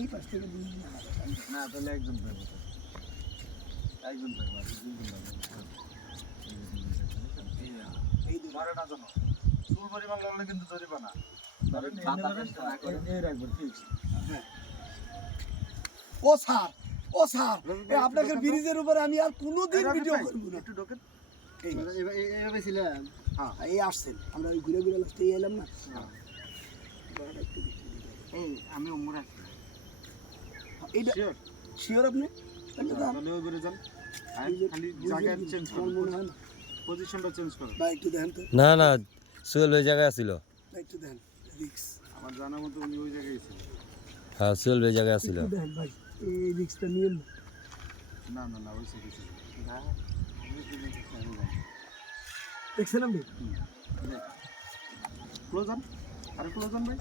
এই পাশ থেকে দুই না তাহলে একজন থাকবে একজন থাকবে দুইজন এই দুই ধরে না জানো চুল পরিমাণ লাগলে কিন্তু জরিমানা ধরেন এই রাখবেন ফিক্স ও স্যার আপনাদের ব্রিজের উপরে আমি আর কোনোদিন ভিডিও করব না। একটু ঢোকেন এই এইভাবে ছিলেন হ্যাঁ এই আসছেন আমরা ওই ঘুরে ঘুরে লাস্টে এলাম না। এই আমি উমর আছি এইটা শিওর শিওর আপনি তাহলে তো তাহলে ওই করে যান খালি জায়গা চেঞ্জ আমার করুন মনে হয় না। পজিশনটা চেঞ্জ করুন ভাই একটু দেখেন তো, না না সোহেল ওই জায়গায় ছিল। ভাই একটু দেখেন রিক্স আমার জানা মতো উনি ওই জায়গায় ছিলেন হ্যাঁ সোহেল ওই জায়গায় ছিল। একটু দেখেন ভাই এই রিক্সটা নিয়ে না না না ওই সাইডে ছিলেন না দেখছেন আপনি ক্লোজ অন আরে ক্লোজ অন ভাই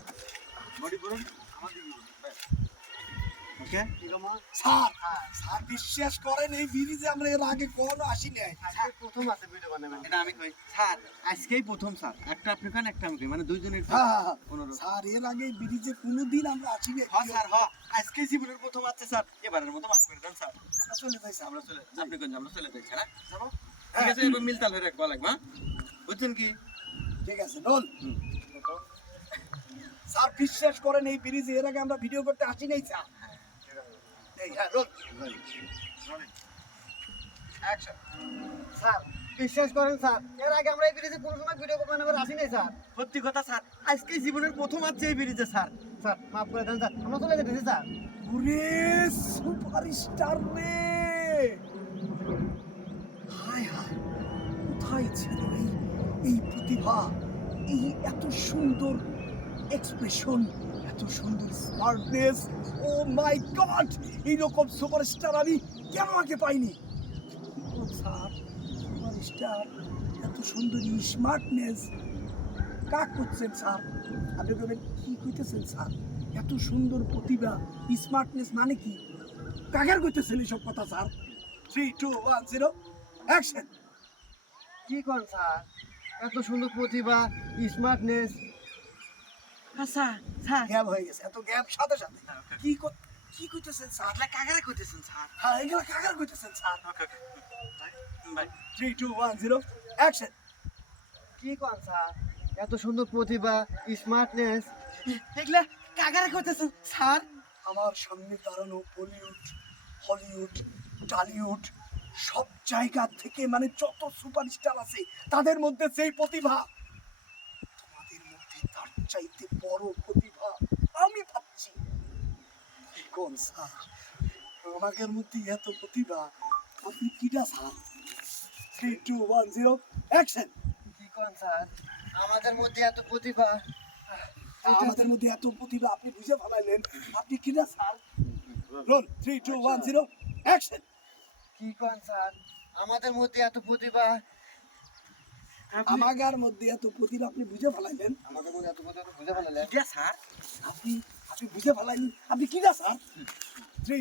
বডি করুন আমার দিকে ওকে স্যার বিশ্বাস করেন এই ব্রিজে আমরা এর আগে কখনো আসি নাই। প্রথম আছে ভিডিও বানাবেন এটা আমি কই স্যার আজকেই প্রথম স্যার একটা আপনি খান একটা আমি খাই মানে দুইজনের হ্যাঁ অনুরোধ স্যার এর আগে এই ব্রিজে কোনোদিন আমরা আসি নাই। হ্যাঁ স্যার হ্যাঁ আজকেই জীবনের প্রথম আছে স্যার এবারের মতো মাফ করে দেন স্যার চলে যাই স্যার। আমরা চলে আপনি কোন আমরা চলে যাই স্যার যাবো ঠিক আছে এবার মিলতাল হয়ে রাখবা লাগবা বুঝছেন কি ঠিক আছে রোল। স্যার বিশ্বাস করেন এই ব্রিজে এর আগে আমরা ভিডিও করতে আসি নাই স্যার। এই হ্যাঁ রোল অ্যাকশন স্যার বিশ্বাস করেন স্যার এর আগে আমরা এই ব্রিজে কোনো সময় ভিডিও বানাবার আসি নাই স্যার। সত্যি কথা স্যার আজকে জীবনের প্রথম আছে এই ব্রিজে স্যার স্যার মাফ করে দেন স্যার আমরা চলে যেতেছি স্যার। ওরে সুপারস্টার রে, হায় হায় কোথায় ছিল এই প্রতিভা, এই এত সুন্দর এক্সপ্রেশন, এত সুন্দর স্মার্টনেস। ও মাই গড, এইরকম সুপারস্টার আমি কেন আগে পাইনি? স্যার সুপারস্টার এত সুন্দর স্মার্টনেস কাক করছেন স্যার? আপনি বলবেন কি কইতেছেন স্যার? এত সুন্দর প্রতিভা স্মার্টনেস মানে কি? কাকের কইতেছেন এইসব কথা স্যার? 3 2 1 0 অ্যাকশন। কি করেন স্যার এত সুন্দর প্রতিভা স্মার্টনেস? আচ্ছা স্যার গ্যাপ হয়ে গেছে, এত গ্যাপ সাথে সাথে কি কইতেছেন স্যার? আপনারা কাগারে কইতেছেন স্যার হ্যাঁ এগুলা কাকের কইতেছেন স্যার? ওকে ওকে বাই 3 2 1 0 অ্যাকশন। কি করেন স্যার এত সুন্দর প্রতিভা স্মার্টনেস? এগুলা কাগারে কইতেছেন স্যার আমার সামনে দাঁড়ানো বলিউড, হলিউড, টলিউড সব জায়গা থেকে মানে যত সুপারস্টার আছে তাদের মধ্যে সেই প্রতিভা, তোমাদের মধ্যে তার চাইতে বড় প্রতিভা আমি ভাবছি। কোন স্যার আমাদের মধ্যে এত প্রতিভা? আপনি কিটা স্যার? 3 2 1 0 অ্যাকশন। কি করেন স্যার আমাদের মধ্যে এত প্রতিভা? আমাদের মধ্যে এত প্রতিভা আপনি বুঝে ফেলাইলেন, আপনি কিটা স্যার? Role 3 2 1 0 action. কি করেন স্যার আমাদের মধ্যে এত প্রতিভা? আমাগার মধ্যে এত প্রতিভা আপনি বুঝে ফেলাইলেন, আমাদের মধ্যে এত প্রতিভা বুঝে ফেলালেন? ইয়া স্যার আপনি বুঝে ফেলাইলেন, আপনি কিটা স্যার? 3